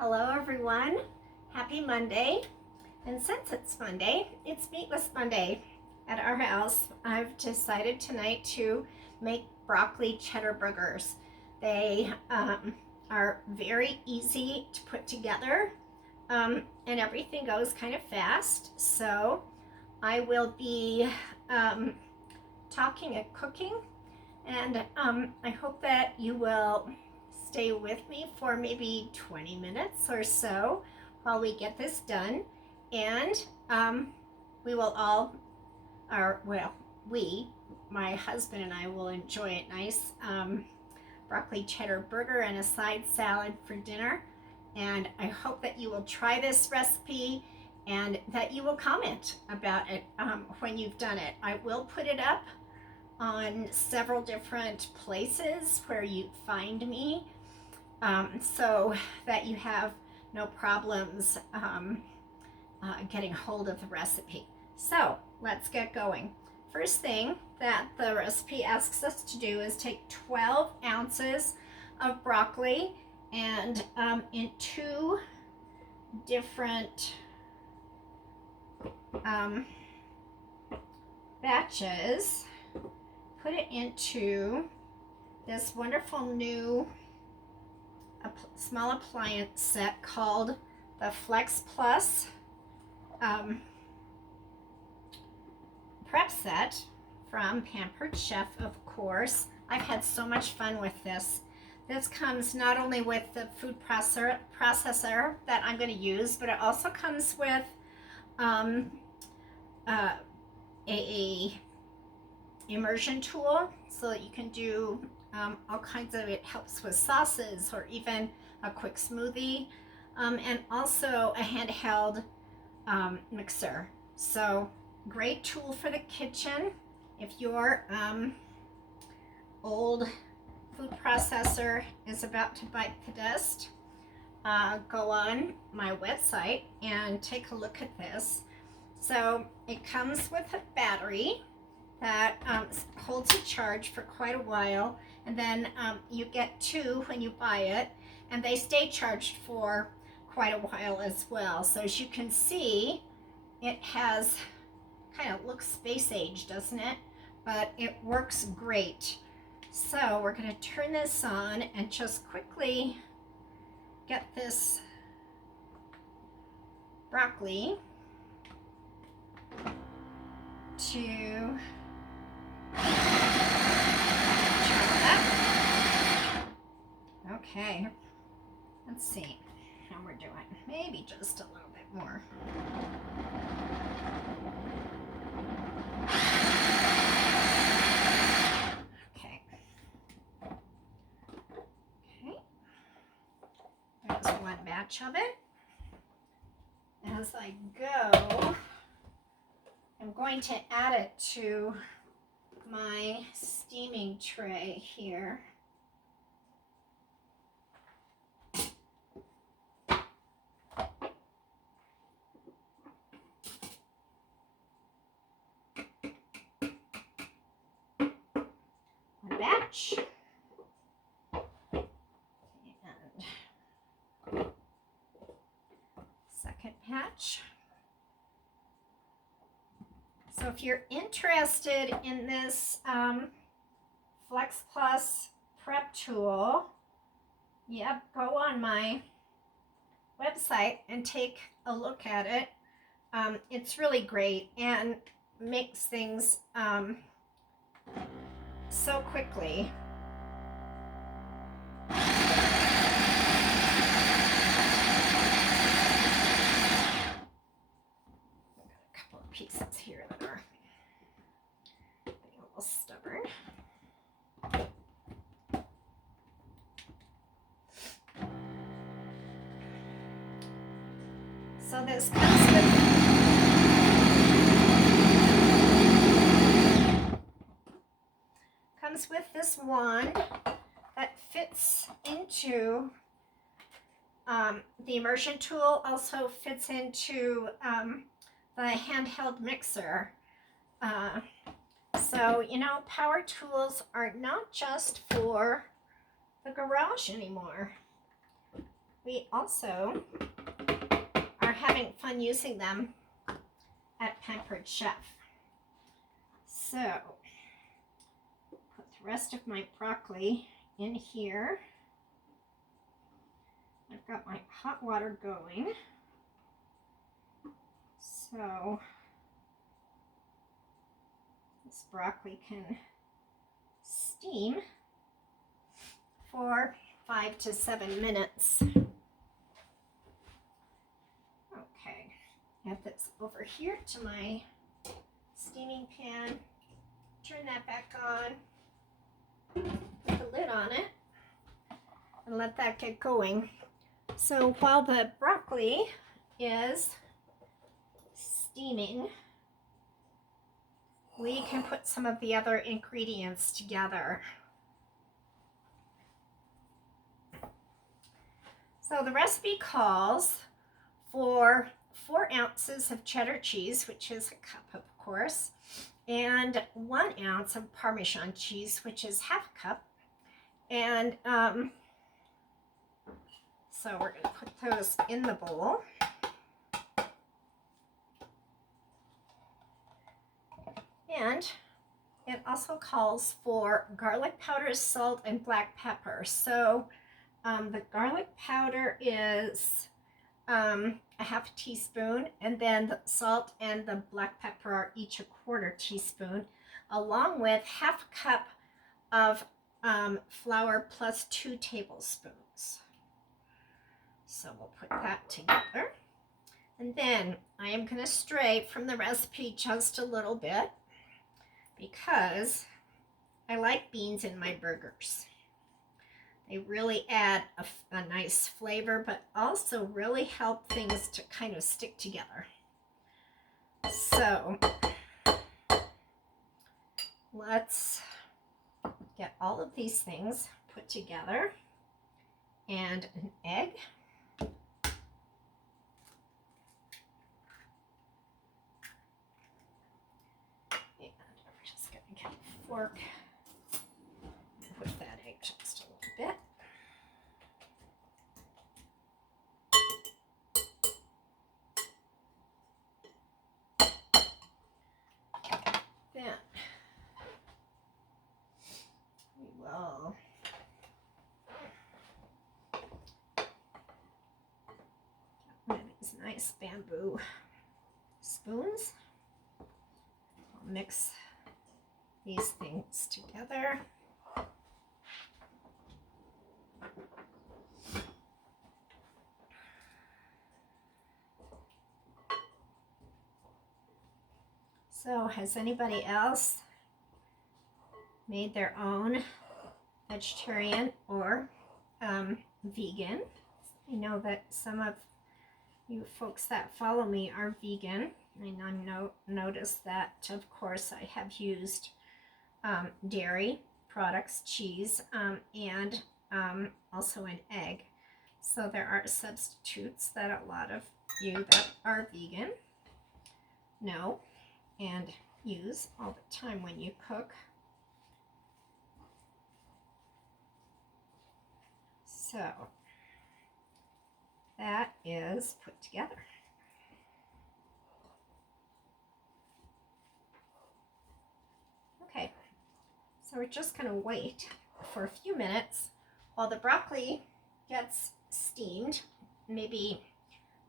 Hello everyone, happy Monday. And since it's Monday, it's Meatless Monday. At our house, I've decided tonight to make broccoli cheddar burgers. They are very easy to put together and everything goes kind of fast. So I will be talking and cooking, and I hope that you will stay with me for maybe 20 minutes or so while we get this done. And we will all, my husband and I will enjoy a nice broccoli cheddar burger and a side salad for dinner. And I hope that you will try this recipe and that you will comment about it when you've done it. I will put it up on several different places where you find me, so that you have no problems getting hold of the recipe. So let's get going. First thing that the recipe asks us to do is take 12 ounces of broccoli and in two different batches, put it into this wonderful new small appliance set called the Flex Plus prep set from Pampered Chef, of course. I've had so much fun with this. This comes not only with the food processor that I'm going to use, but it also comes with a immersion tool so that you can do all kinds of, it helps with sauces or even a quick smoothie, and also a handheld mixer. So great tool for the kitchen. If your old food processor is about to bite the dust, go on my website and take a look at this. So it comes with a battery that holds a charge for quite a while, and then you get two when you buy it, and they stay charged for quite a while as well. So as you can see, it has kind of looks space age, doesn't it? But it works great. So we're going to turn this on and just quickly get this broccoli to okay, let's see how we're doing. Maybe just a little bit more. Okay. There's one batch of it. As I go, I'm going to add it to my steaming tray here. One batch. And second batch. So if you're interested in this Flex Plus prep tool, yep, go on my website and take a look at it. It's really great and makes things so quickly. Pieces here that are getting a little stubborn. So this comes with this wand that fits into the immersion tool, also fits into the handheld mixer. So, you know, power tools are not just for the garage anymore. we also are having fun using them at Pampered Chef. So, put the rest of my broccoli in here. I've got my hot water going. So, this broccoli can steam for 5 to 7 minutes. Okay, add this over here to my steaming pan. Turn that back on. Put the lid on it and let that get going. So while the broccoli is steaming, we can put some of the other ingredients together. So the recipe calls for 4 ounces of cheddar cheese, which is a cup, of course, and 1 ounce of Parmesan cheese, which is half a cup. And so we're going to put those in the bowl. And it also calls for garlic powder, salt, and black pepper. So the garlic powder is a half teaspoon, and then the salt and the black pepper are each a 1/4 teaspoon, along with half a cup of flour plus 2 tablespoons. So we'll put that together. And then I am going to stray from the recipe just a little bit because I like beans in my burgers. They really add a nice flavor, but also really help things to kind of stick together. So let's get all of these things put together, and an egg. And I'm just going to get a fork and push that egg just a little bit. Then we will get one of these nice bamboo spoons. I'll mix these things together. So has anybody else made their own vegetarian or vegan? I know that some of you folks that follow me are vegan. And I noticed that, of course, I have used dairy products, cheese, and also an egg. So there are substitutes that a lot of you that are vegan know and use all the time when you cook. So that is put together. Okay, so we're just going to wait for a few minutes while the broccoli gets steamed, maybe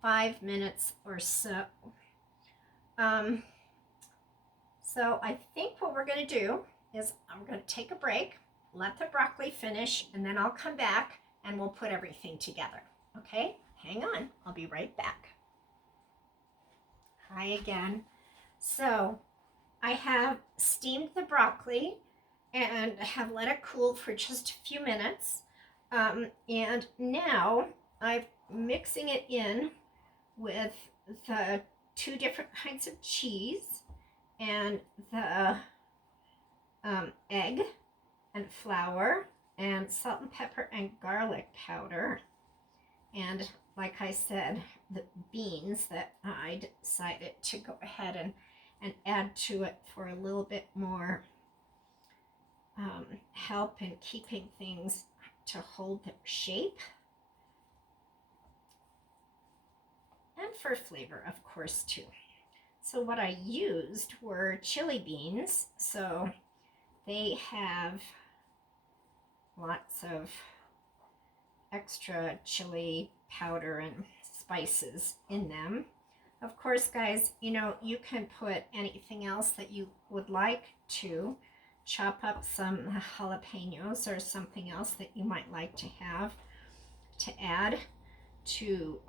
5 minutes or so. So I think what we're going to do is I'm going to take a break, let the broccoli finish, and then I'll come back and we'll put everything together. Okay, hang on, I'll be right back. Hi again. So I have steamed the broccoli and have let it cool for just a few minutes. And now I'm mixing it in with the 2 different kinds of cheese and the egg and flour and salt and pepper and garlic powder, and like I said, the beans that I decided to go ahead and add to it for a little bit more help in keeping things to hold their shape. for flavor, of course, too. So what I used were chili beans. So they have lots of extra chili powder and spices in them. Of course, guys, you know, you can put anything else that you would like to. Chop up some jalapenos or something else that you might like to have to add to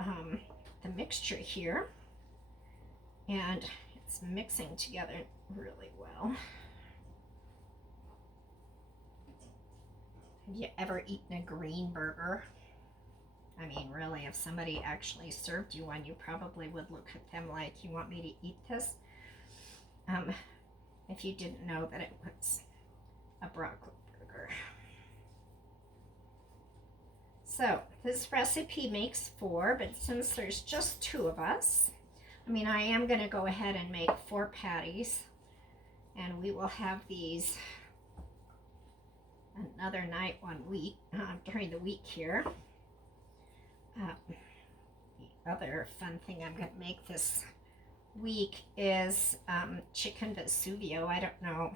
the mixture here. And it's mixing together really well. Have you ever eaten a green burger? I mean, really, if somebody actually served you one, you probably would look at them like, you want me to eat this? If you didn't know that it was a broccoli burger. So this recipe makes 4, but since there's just 2 of us, I mean, I am going to go ahead and make 4 patties, and we will have these another night during the week here. The other fun thing I'm going to make this week is chicken Vesuvio. I don't know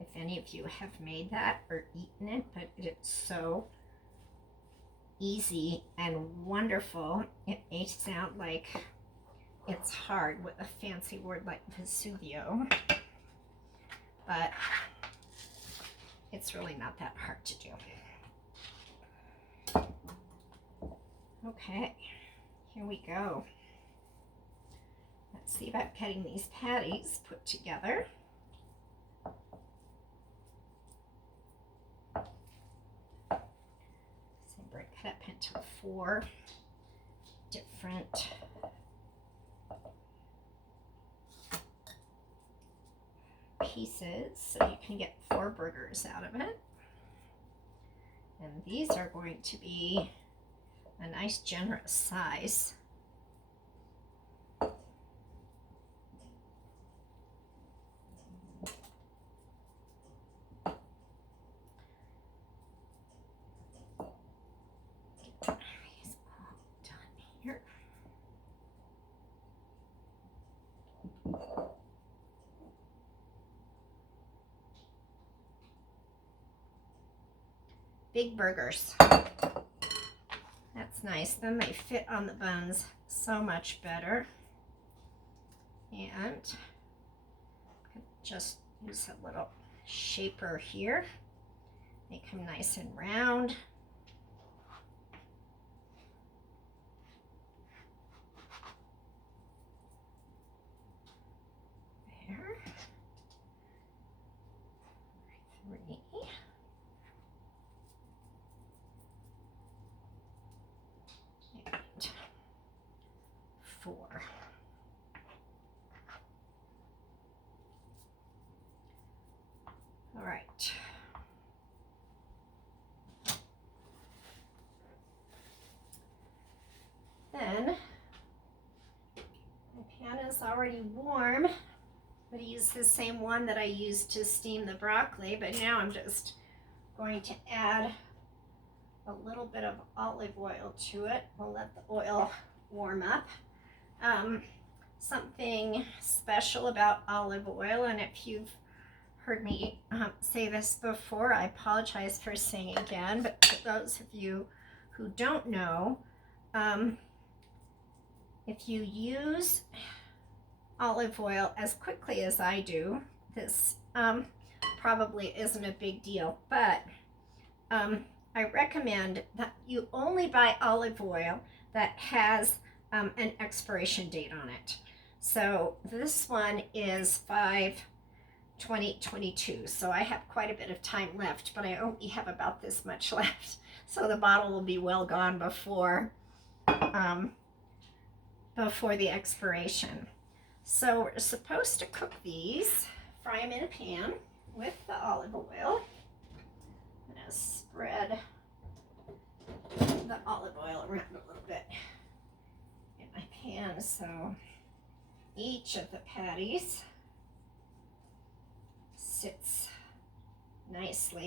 if any of you have made that or eaten it, but it's so easy and wonderful. It may sound like it's hard with a fancy word like Vesuvio, but it's really not that hard to do. Okay, here we go. Let's see about getting these patties put together. So break it up into 4 different pieces so you can get 4 burgers out of it. And these are going to be a nice generous size. Get these all done here. Big burgers. That's nice. Then they fit on the buns so much better. And just use a little shaper here. Make them nice and round. There. 3. And 4. All right. Then my pan is already warm. I'm going to use the same one that I used to steam the broccoli, but now I'm just going to add a little bit of olive oil to it. We'll let the oil warm up. Something special about olive oil, and if you've heard me say this before, I apologize for saying again, but for those of you who don't know, if you use olive oil as quickly as I do, this probably isn't a big deal, but I recommend that you only buy olive oil that has an expiration date on it. So this one is 5/20/22, so I have quite a bit of time left, but I only have about this much left, so the bottle will be well gone before the expiration. So we're supposed to cook these, fry them in a pan with the olive oil. I'm going to spread the olive oil around a little bit in my pan so each of the patties sits nicely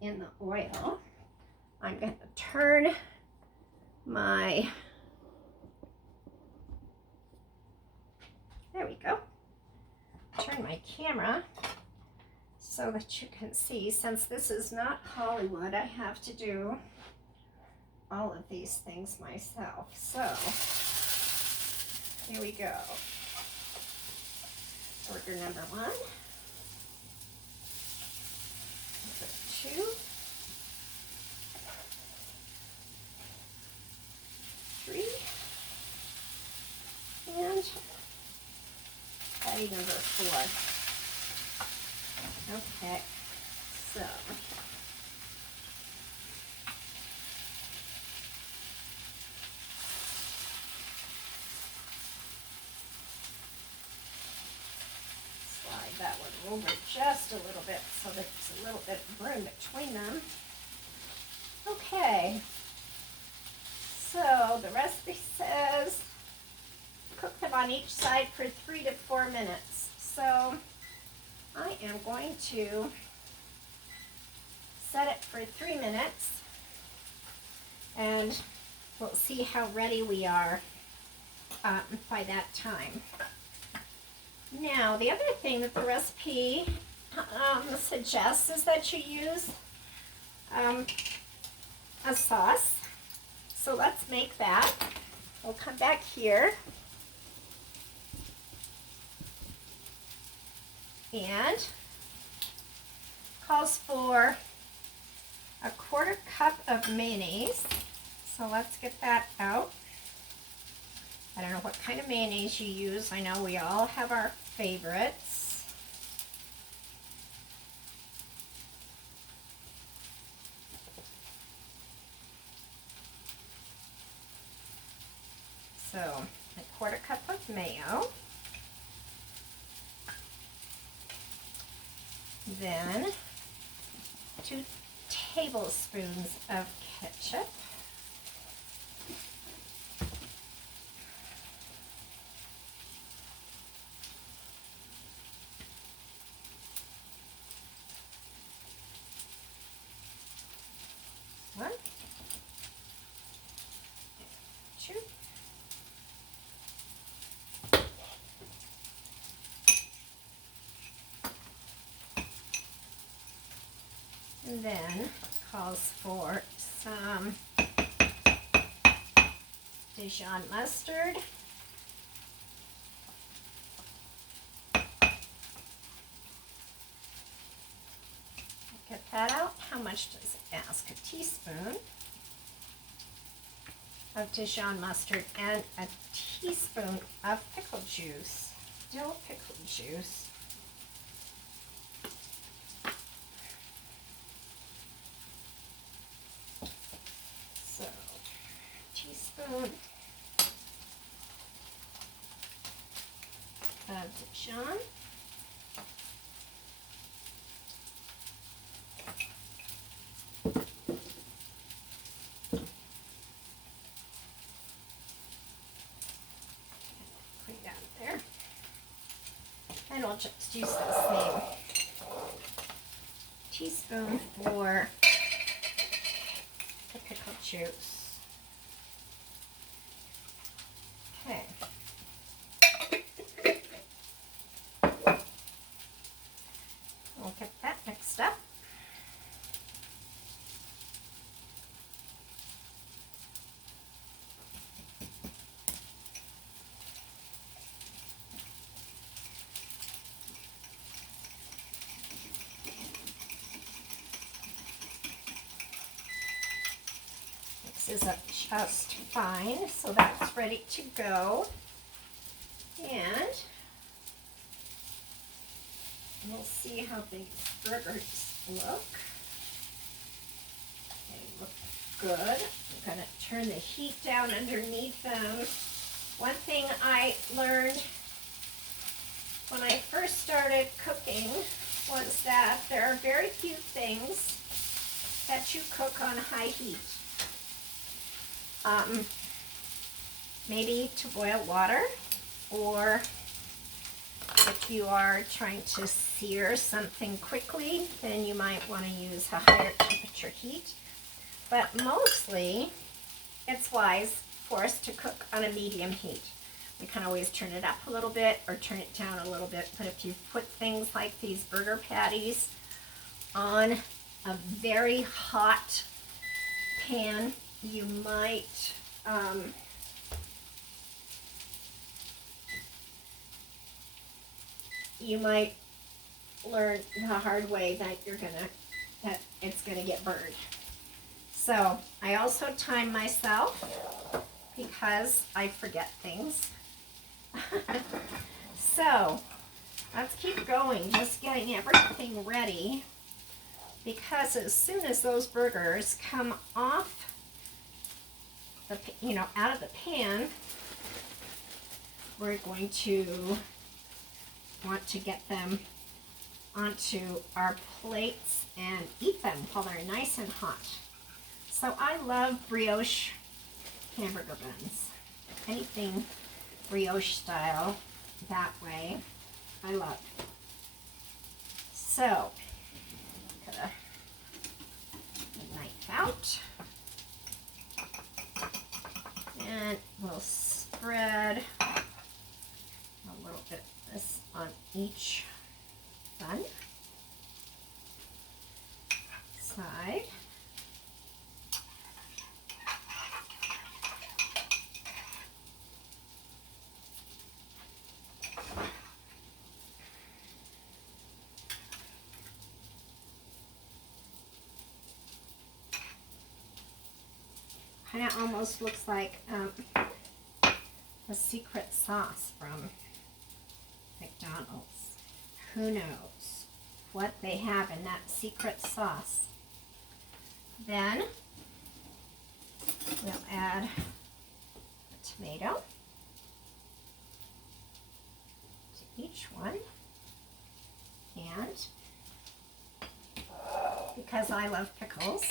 in the oil. I'm going to turn my turn my camera so that you can see. Since this is not Hollywood, I have to do all of these things myself. So here we go. Burger number 1, number 2, 3, and patty number 4. Okay, so slide that one over just a little bit so there's a little bit of room between them. Okay, so the recipe says cook them on each side for 3 to 4 minutes. So I am going to set it for 3 minutes and we'll see how ready we are by that time. Now, the other thing that the recipe suggests is that you use a sauce. So let's make that. We'll come back here. And calls for a 1/4 cup of mayonnaise. So let's get that out. I don't know what kind of mayonnaise you use. I know we all have our favorites. So a 1/4 cup of mayo. Then 2 tablespoons of ketchup. One, 2, and then calls for some Dijon mustard. Get that out. How much does it ask? A teaspoon of Dijon mustard and a teaspoon of pickle juice. Dill pickle juice. So, teaspoon of Dijon. And we'll just use the same teaspoon for the pickle juice. Okay. We'll get that mixed up. Is up just fine, so that's ready to go. And we'll see how these burgers look. They look good. I'm going to turn the heat down underneath them. One thing I learned when I first started cooking was that there are very few things that you cook on high heat. Maybe to boil water, or if you are trying to sear something quickly, then you might want to use a higher temperature heat. But mostly, it's wise for us to cook on a medium heat. You can always turn it up a little bit or turn it down a little bit. But if you put things like these burger patties on a very hot pan, you might learn the hard way that it's gonna get burned. So I also time myself because I forget things. So let's keep going, just getting everything ready, because as soon as those burgers come off the, out of the pan, we're going to want to get them onto our plates and eat them while they're nice and hot. So I love brioche hamburger buns. Anything brioche style that way, I love. So, gonna knife out, and we'll spread a little bit of this on each bun side. Kind of almost looks like a secret sauce from McDonald's. Who knows what they have in that secret sauce? Then we'll add a tomato to each one, and because I love pickles,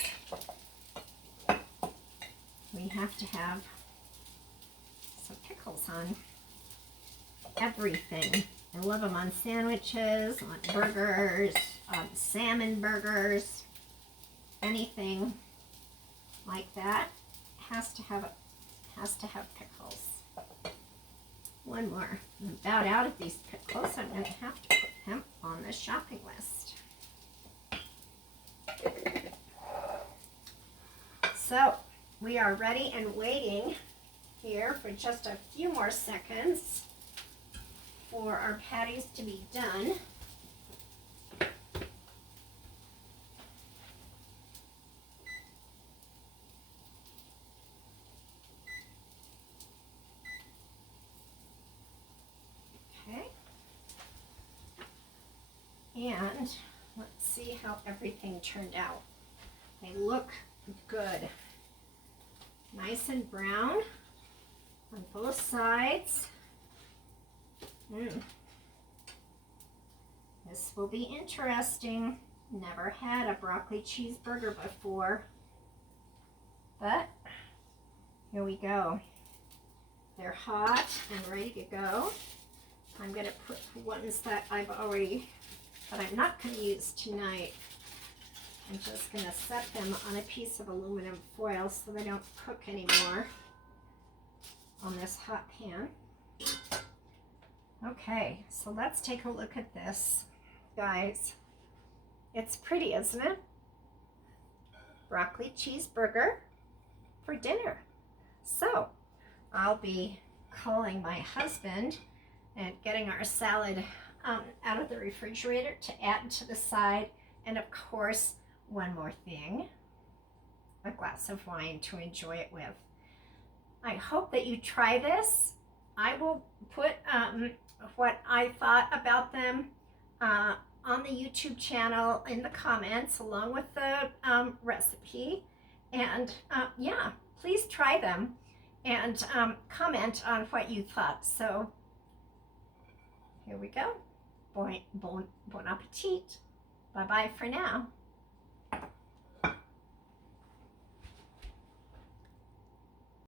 we have to have some pickles on everything. I love them on sandwiches, on burgers, on salmon burgers, anything like that has to have pickles. One more. I'm about out of these pickles. I'm going to have to put them on the shopping list. So we are ready and waiting here for just a few more seconds for our patties to be done. Okay. And let's see how everything turned out. They look good. Nice and brown on both sides. This will be interesting. Never had a broccoli cheeseburger before, but here we go. They're hot and ready to go. I'm going to put the ones that I'm not going to use tonight. I'm just going to set them on a piece of aluminum foil so they don't cook anymore on this hot pan. Okay, so let's take a look at this, guys. It's pretty, isn't it? Broccoli cheeseburger for dinner. So I'll be calling my husband and getting our salad out of the refrigerator to add to the side. And of course, one more thing, a glass of wine to enjoy it with. I hope that you try this. I will put what I thought about them on the YouTube channel in the comments along with the recipe. And yeah, please try them and comment on what you thought. So here we go. Bon appetit. Bye-bye for now.